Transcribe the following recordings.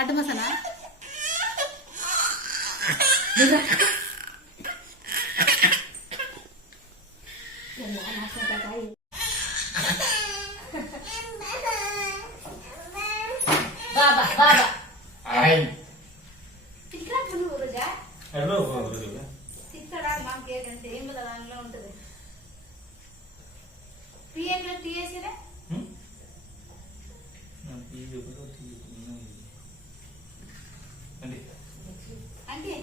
అడ్డు మసాలా బాబా బాబా తిక్కడా మాకు ఏంటంటే ఏం కదా దానిలో ఉంటుంది పిఎంలో టీఎస్సీనే అంటే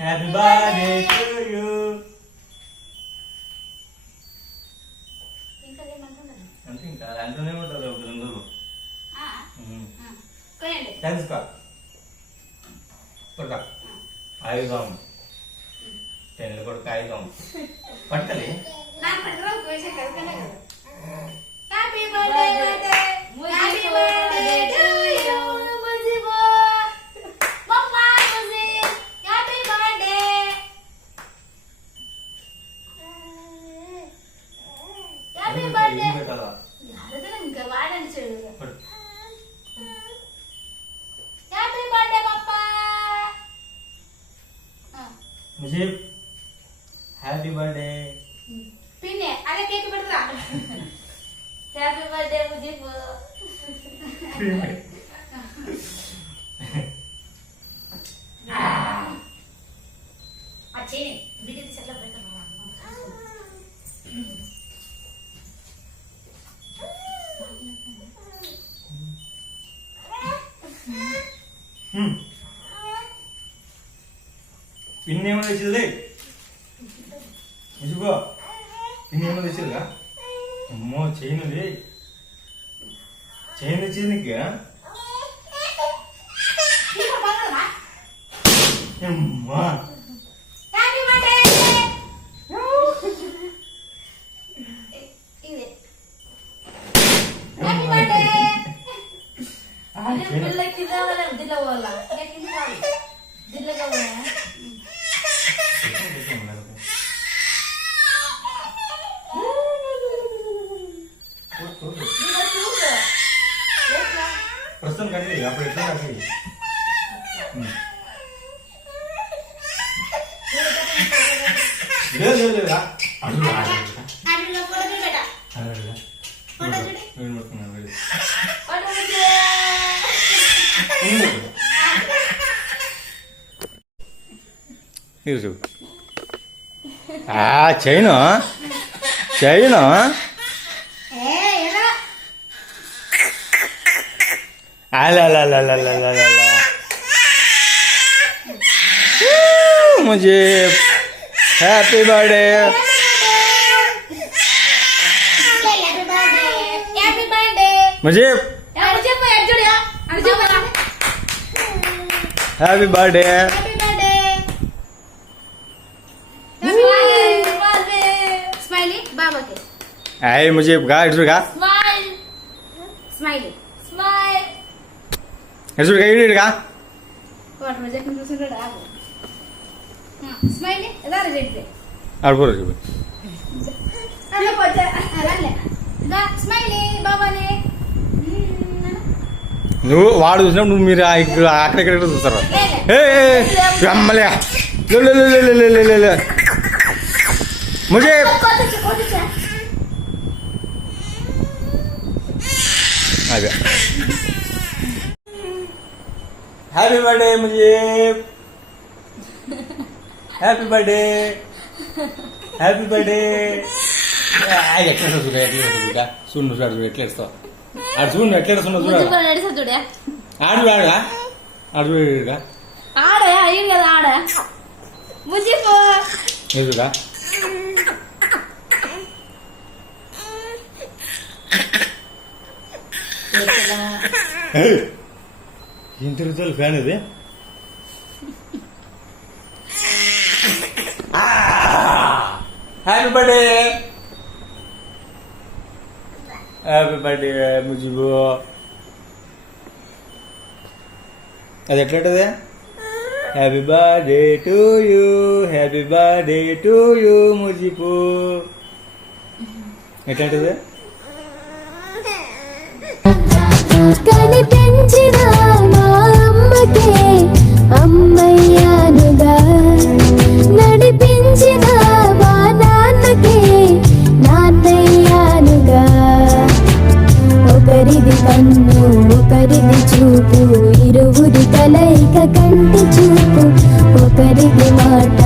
Happy birthday to you. అంతే ఇంకా అంటూనే ఉంటుంది ఒక 2 రోజులు. థ్యాంక్స్ కా కొడక ఆయుధం తెల్ల కొడక ఆయుధం పట్టలే happy birthday happy birthday to you ముజిబో మమ్మా ముజి హ్యాపీ బర్త్డే హ్యాపీ బర్త్డే యాదన ఇంకా వాడని చూడు హ్యాపీ బర్త్డే పప్పా ముజే హ్యాపీ బర్త్డే పిన్నే అదే కేక్ పెడతా హ్యాపీ బర్త్డే ముజిబో అచ్చేనే బిడ్డ తీసట్లా పెడతా పిన్నేమో తెచ్చింది ముజుగో పిన్నేమో తెచ్చిందిగా అమ్మో చైనుది చైన్ తెచ్చింది నీకు అమ్మా హ్యాపీ బర్త్డే ఇదే హ్యాపీ బర్త్డే పిల్ల కింద వాళ్ళ దిల్ల వాళ్ళ కింద వాళ్ళు దిల్లగా వాళ్ళ ప్రస్తుతం కట్టి అప్పుడు ఎట్లా కట్టి లేదు లేదా అడుగు చైను చైను मुझे हैप्पी बर्थडे मुझे हैप्पी बर्थडे स्माइली बाबा के आए मुझे गाइड का स्माइल स्माइली स्माइल हेसुर का इडी का वाट मजे कन सुन रहा है स्माइली इधर जेडे और बोलो जी अरे पचा अरे दा स्माइली बाबा ने నువ్వు వాడు చూసినప్పుడు నువ్వు మీరు అక్కడెక్కడ చూస్తారు అమ్మలే मुझे happy birthday Mujeeb, happy birthday, happy birthday. ఎట్లా చూడ ఎట్లా చూడు చూడు ఎట్లా ఇస్తావు ఆడు చూడు ఎట్లా ఇస్తున్నావు చూడాలి చూడే ఆడు ఆడుగా ఆడు చూడుగా ఆడే అయ్యి కదా ఆడే ముజీబు ఎదుగా ఏం తిరుగుతారు ఫ్యాన్ ఇది happy birthday, happy birthday Mujeeb. అది ఎట్లుంటది? Happy birthday to you, happy birthday to you Mujeeb. ఎట్లుంటది? కనిపించిన మా అమ్మకే అమ్మయ్యానుగా, నడిపించిన మా నాన్నకే నాన్నయ్యానుగా. ఒకరిది కన్ను ఒకరిది చూపు, ఇరువురి కలయిక కంటి చూపు, ఒకరిది మాట